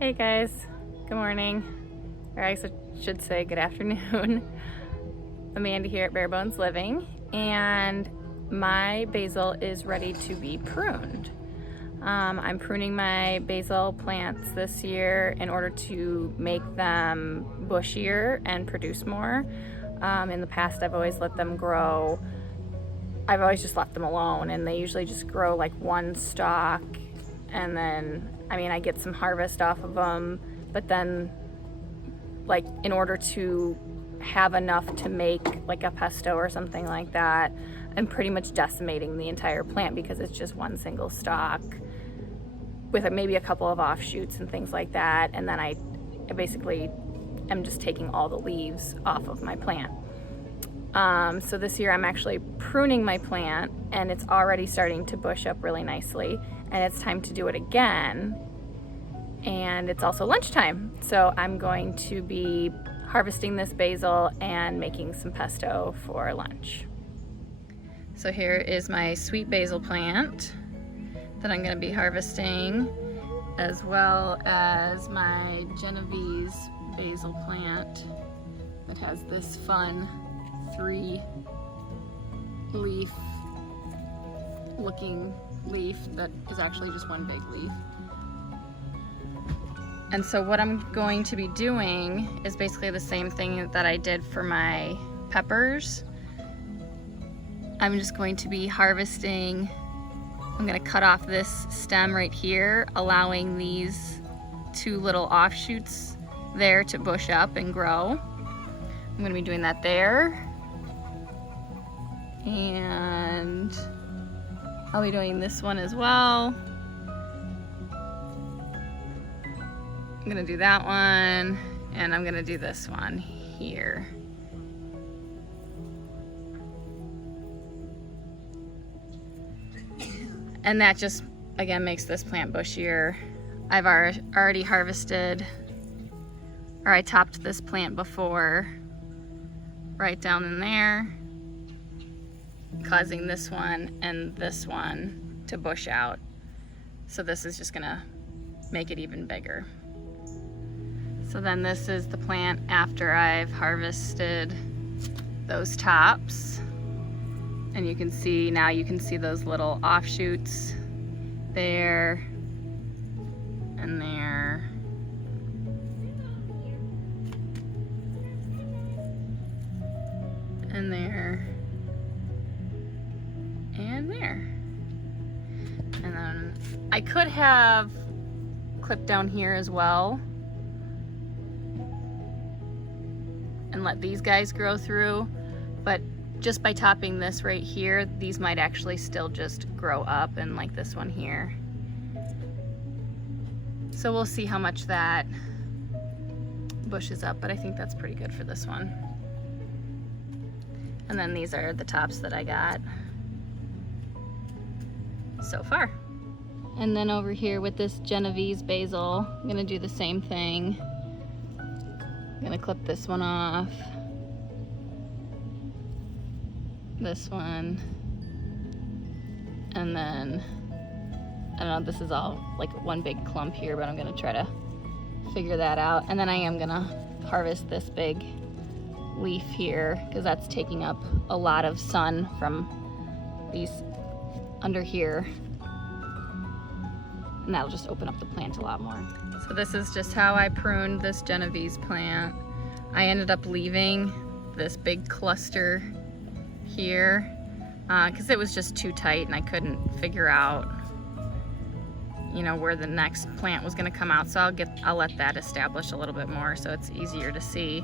Hey guys, good morning, or I should say good afternoon. Amanda here at Bare Bones Living, and my basil is ready to be pruned. I'm pruning my basil plants this year in order to make them bushier and produce more. In the past, I've always let them grow. I've always just left them alone, and they usually just grow like one stalk, and then I get some harvest off of them, but then like in order to have enough to make like a pesto or something like that, I'm pretty much decimating the entire plant because it's just one single stalk with maybe a couple of offshoots and things like that, and then I basically am just taking all the leaves off of my plant. So this year I'm actually pruning my plant, and it's already starting to bush up really nicely, and it's time to do it again. And it's also lunchtime, so I'm going to be harvesting this basil and making some pesto for lunch. So here is my sweet basil plant that I'm going to be harvesting, as well as my Genovese basil plant that has this fun 3-leaf looking leaf that is actually just one big leaf. And so what I'm going to be doing is basically the same thing that I did for my peppers. I'm just going to be harvesting. I'm going to cut off this stem right here, allowing these 2 little offshoots there to bush up and grow. I'm going to be doing that there. And I'll be doing this one as well. I'm gonna do that one, and I'm gonna do this one here. And that just, again, makes this plant bushier. I've already harvested, or I topped this plant before, right down in there, causing this one and this one to bush out. So this is just gonna make it even bigger. So then this is the plant after I've harvested those tops. And you can see, now you can see those little offshoots there and there. And there. And there. And then I could have clipped down here as well and let these guys grow through, but just by topping this right here, these might actually still just grow up, and like this one here. So we'll see how much that bushes up, but I think that's pretty good for this one. And then these are the tops that I got so far. And then over here with this Genovese basil, I'm gonna do the same thing. I'm gonna clip this one off, this one, and then, I don't know, this is all like one big clump here, but I'm gonna try to figure that out. And then I am gonna harvest this big leaf here, because that's taking up a lot of sun from these under here. And that'll just open up the plant a lot more. So this is just how I pruned this Genovese plant. I ended up leaving this big cluster here because it was just too tight and I couldn't figure out, you know, where the next plant was gonna come out. So I'll let that establish a little bit more so it's easier to see.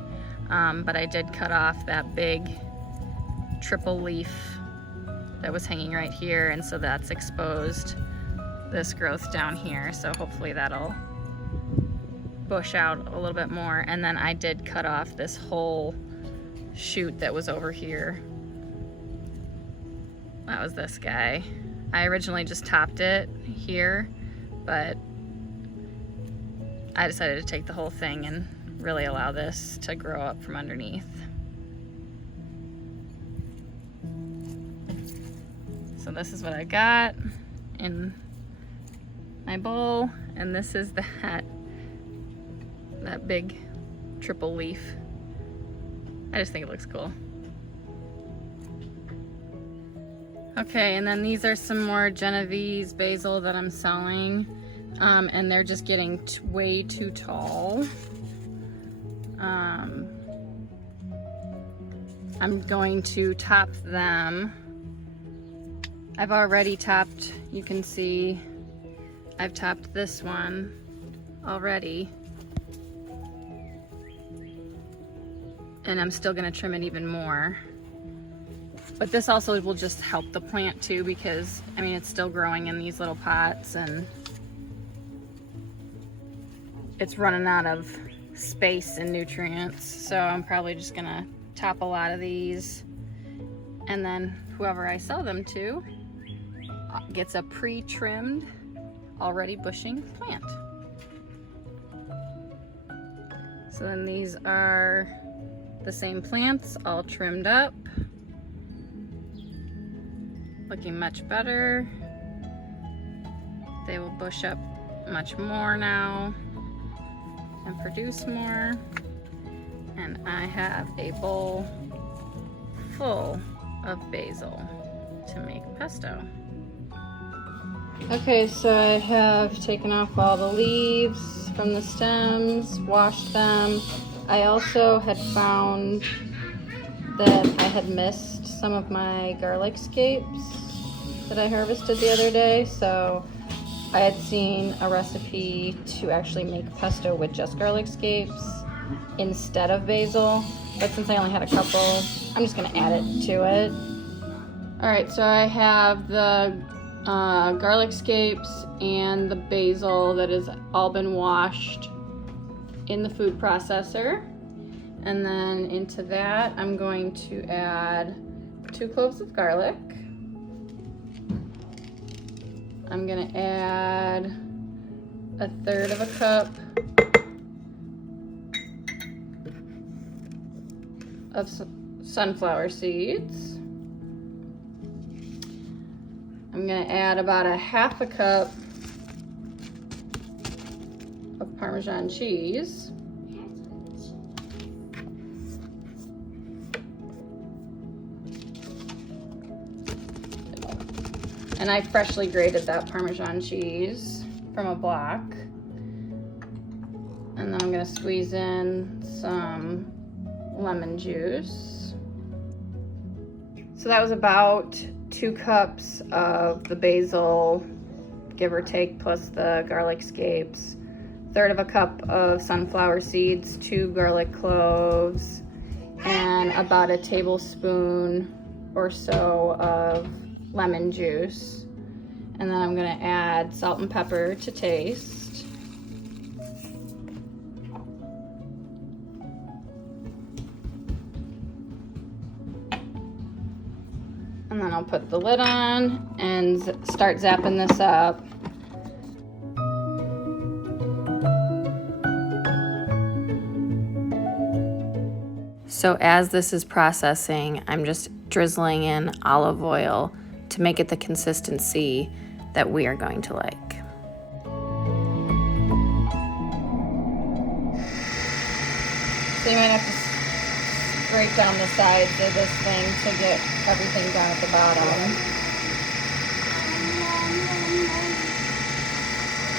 But I did cut off that big triple leaf that was hanging right here, and so that's exposed this growth down here, so hopefully that'll bush out a little bit more. And then I did cut off this whole shoot that was over here. That was this guy. I originally just topped it here, but I decided to take the whole thing and really allow this to grow up from underneath. So this is what I got in my bowl, and this is that that big triple leaf. I just think it looks cool. Okay, and then these are some more Genovese basil that I'm selling, and they're just getting way too tall. I'm going to top them. I've already topped, you can see, I've topped this one already. And I'm still gonna trim it even more. But this also will just help the plant too, because I mean, it's still growing in these little pots and it's running out of space and nutrients. So I'm probably just gonna top a lot of these, and then whoever I sell them to gets a pre-trimmed, already bushing plant. So then these are the same plants, all trimmed up, looking much better. They will bush up much more now and produce more. And I have a bowl full of basil to make pesto. Okay, so I have taken off all the leaves from the stems, washed them. I also had found that I had missed some of my garlic scapes that I harvested the other day, so I had seen a recipe to actually make pesto with just garlic scapes instead of basil, but since I only had a couple, I'm just gonna add it to it. All right, so I have the garlic scapes and the basil that has all been washed in the food processor. And then into that, I'm going to add 2 cloves of garlic. I'm gonna add 1/3 of a cup of sunflower seeds. I'm gonna add about 1/2 cup of Parmesan cheese. And I freshly grated that Parmesan cheese from a block. And then I'm gonna squeeze in some lemon juice. So that was about 2 cups of the basil, give or take, plus the garlic scapes, 1/3 of a cup of sunflower seeds, 2 garlic cloves, and about a tablespoon or so of lemon juice. And then I'm gonna add salt and pepper to taste. And then I'll put the lid on and start zapping this up. So as this is processing, I'm just drizzling in olive oil to make it the consistency that we are going to like. So you might have to scrape down the sides of this thing to get everything down at the bottom.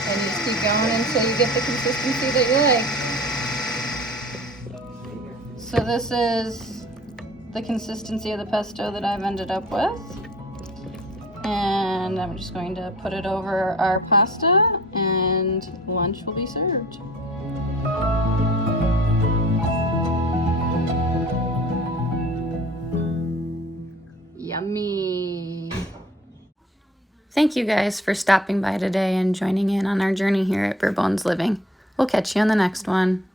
And you just keep going until you get the consistency that you like. So this is the consistency of the pesto that I've ended up with. And I'm just going to put it over our pasta and lunch will be served. Yummy. Thank you guys for stopping by today and joining in on our journey here at Bare Bones Living. We'll catch you on the next one.